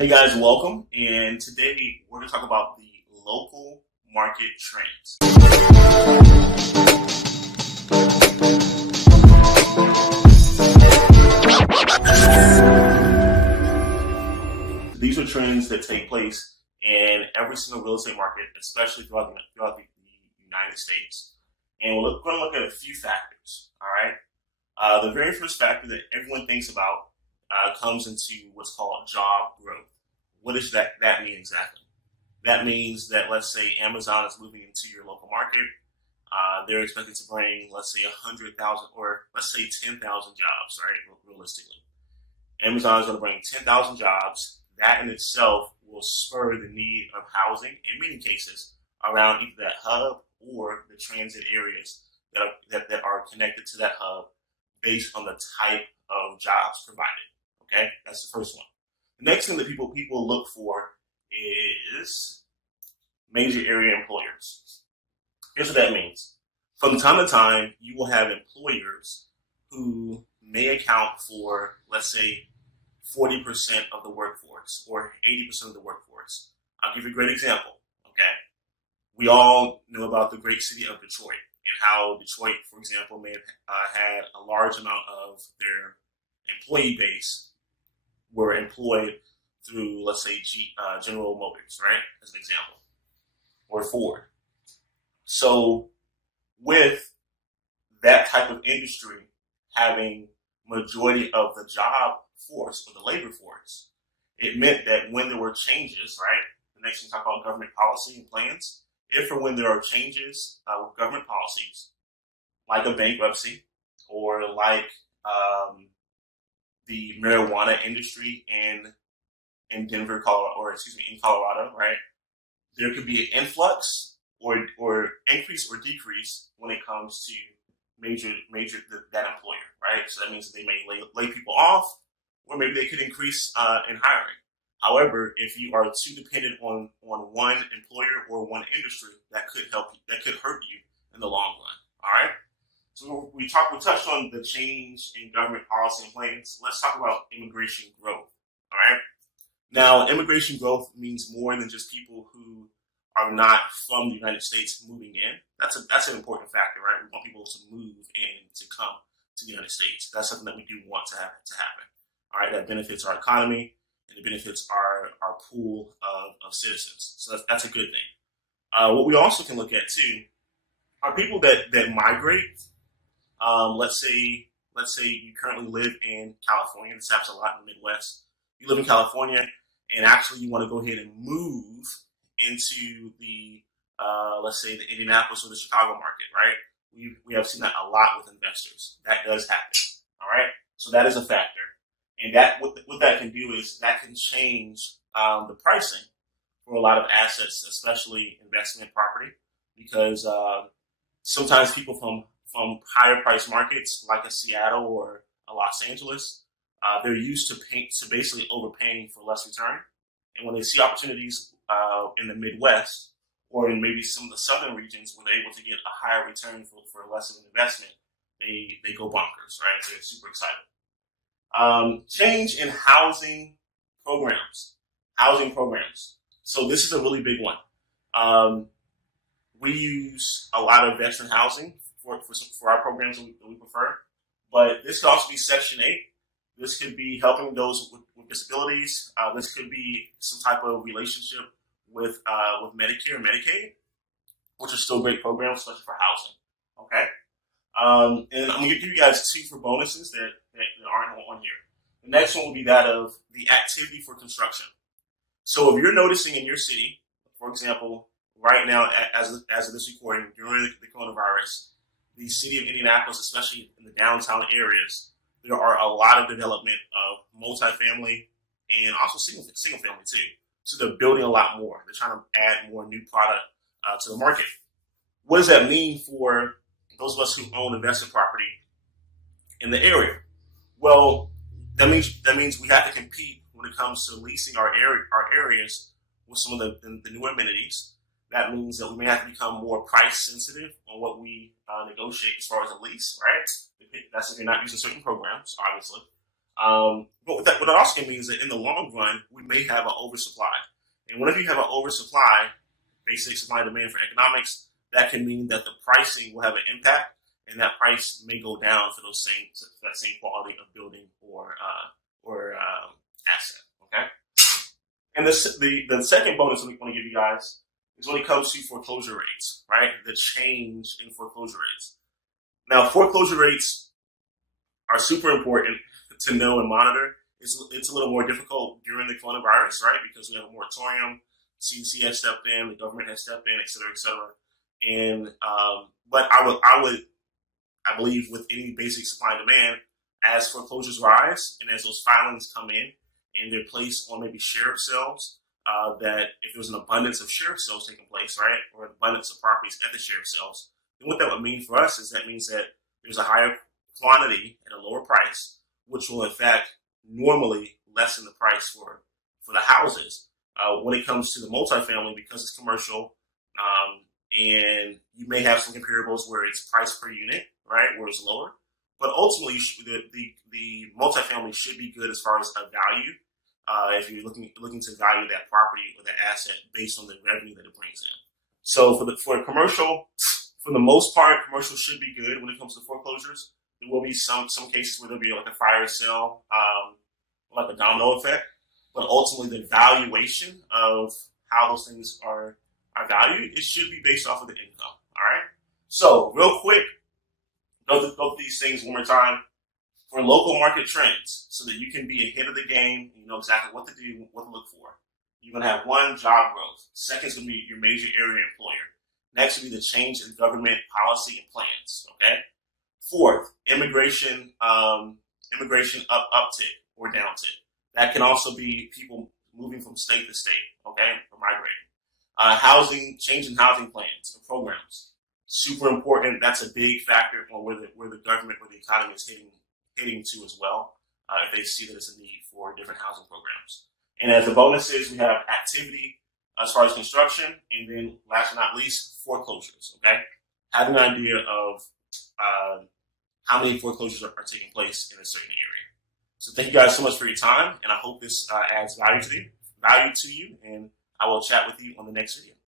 Hey guys, welcome. And today we're going to talk about the local market trends. These are trends that take place in every single real estate market, especially throughout the United States. And we're going to look at a few factors. All right. The very first factor that everyone thinks about comes into what's called job growth. What does that mean exactly? That means that, let's say Amazon is moving into your local market. They're expected to bring, let's say 100,000 or let's say 10,000 jobs, right? Realistically. Amazon is going to bring 10,000 jobs. That in itself will spur the need of housing in many cases around either that hub or the transit areas that are connected to that hub based on the type of jobs provided. Okay, that's the first one. The next thing that people look for is major area employers. Here's what that means. From time to time, you will have employers who may account for, let's say, 40% of the workforce or 80% of the workforce. I'll give you a great example, okay? We all know about the great city of Detroit and how Detroit, for example, may have had a large amount of their employee base were employed through, let's say, General Motors, right, as an example, or Ford. So with that type of industry having majority of the job force or the labor force, it meant that when there were changes, right, the next thing we talk about government policy and plans, if or when there are changes with government policies, like a bankruptcy or like the marijuana industry in Denver, Colorado, or in Colorado, right? There could be an influx or increase or decrease when it comes to that employer, right? So that means they may lay people off, or maybe they could increase in hiring. However, if you are too dependent on one employer or one industry, that could hurt you in the long run. All right. So we touched on the change in government policy and plans. Let's talk about immigration growth. All right. Now, immigration growth means more than just people who are not from the United States moving in. That's an important factor, right? We want people to move in to come to the United States. That's something that we do want to happen. All right. That benefits our economy and it benefits our pool of citizens. So that's a good thing. What we also can look at too are people that migrate. Let's say you currently live in California. This happens a lot in the Midwest. You live in California, and actually you want to go ahead and move into the, let's say, the Indianapolis or the Chicago market, right? We have seen that a lot with investors. That does happen, all right? So that is a factor. And that what that can do is that can change the pricing for a lot of assets, especially investment property, because sometimes people from higher price markets like a Seattle or a Los Angeles, they're used to basically overpaying for less return. And when they see opportunities in the Midwest or in maybe some of the southern regions where they're able to get a higher return for less of an investment, they go bonkers, right? They're super excited. Change in housing programs. So this is a really big one. We use a lot of veteran housing for our programs that we prefer, but this could also be Section 8. This could be helping those with disabilities. This could be some type of relationship with Medicare and Medicaid, which are still great programs, especially for housing. Okay, and I'm going to give you guys two for bonuses that aren't on here. The next one will be that of the activity for construction. So if you're noticing in your city, for example, right now as of this recording, during the coronavirus, the city of Indianapolis, especially in the downtown areas, there are a lot of development of multifamily and also single family too. So they're building a lot more. They're trying to add more new product to the market. What does that mean for those of us who own investment property in the area? Well, that means we have to compete when it comes to leasing our areas with some of the newer amenities. That means that we may have to become more price sensitive on what we negotiate as far as a lease, right? That's if you're not using certain programs, obviously. But what that also means that in the long run, we may have an oversupply. And whenever you have an oversupply, basic supply and demand for economics, that can mean that the pricing will have an impact, and that price may go down for that same quality of building or asset. Okay. And the second bonus we want to give you guys is when it comes to foreclosure rates, right? The change in foreclosure rates. Now, foreclosure rates are super important to know and monitor. It's a little more difficult during the coronavirus, right? Because we have a moratorium, CDC has stepped in, the government has stepped in, et cetera, et cetera. And but I believe with any basic supply and demand, as foreclosures rise and as those filings come in and they're placed on maybe sheriff sales, that if there's an abundance of sheriff sales taking place, right, or an abundance of properties at the sheriff sales, then what that would mean for us is that means that there's a higher quantity at a lower price, which will in fact normally lessen the price for the houses. When it comes to the multifamily, because it's commercial, and you may have some comparables where it's price per unit, right, where it's lower. But ultimately, the multifamily should be good as far as a value, if you're looking to value that property or that asset based on the revenue that it brings in. So for commercial, for the most part, commercial should be good when it comes to foreclosures. There will be some cases where there'll be like a fire sale, like a domino effect. But ultimately, the valuation of how those things are valued, it should be based off of the income. All right. So real quick, go through these things one more time for local market trends, so that you can be ahead of the game and you know exactly what to do, what to look for. You're going to have one, job growth. Second is going to be your major area employer. Next will be the change in government policy and plans. Okay. Fourth, immigration uptick or downtick. That can also be people moving from state to state, okay, or migrating. Change in housing plans or programs, super important. That's a big factor on where the government, where the economy is hitting to as well. If they see that it's a need for different housing programs. And as the bonuses, we have activity as far as construction, and then last but not least, foreclosures. Okay, having an idea of how many foreclosures are taking place in a certain area. So thank you guys so much for your time, and I hope this adds value to you, and I will chat with you on the next video.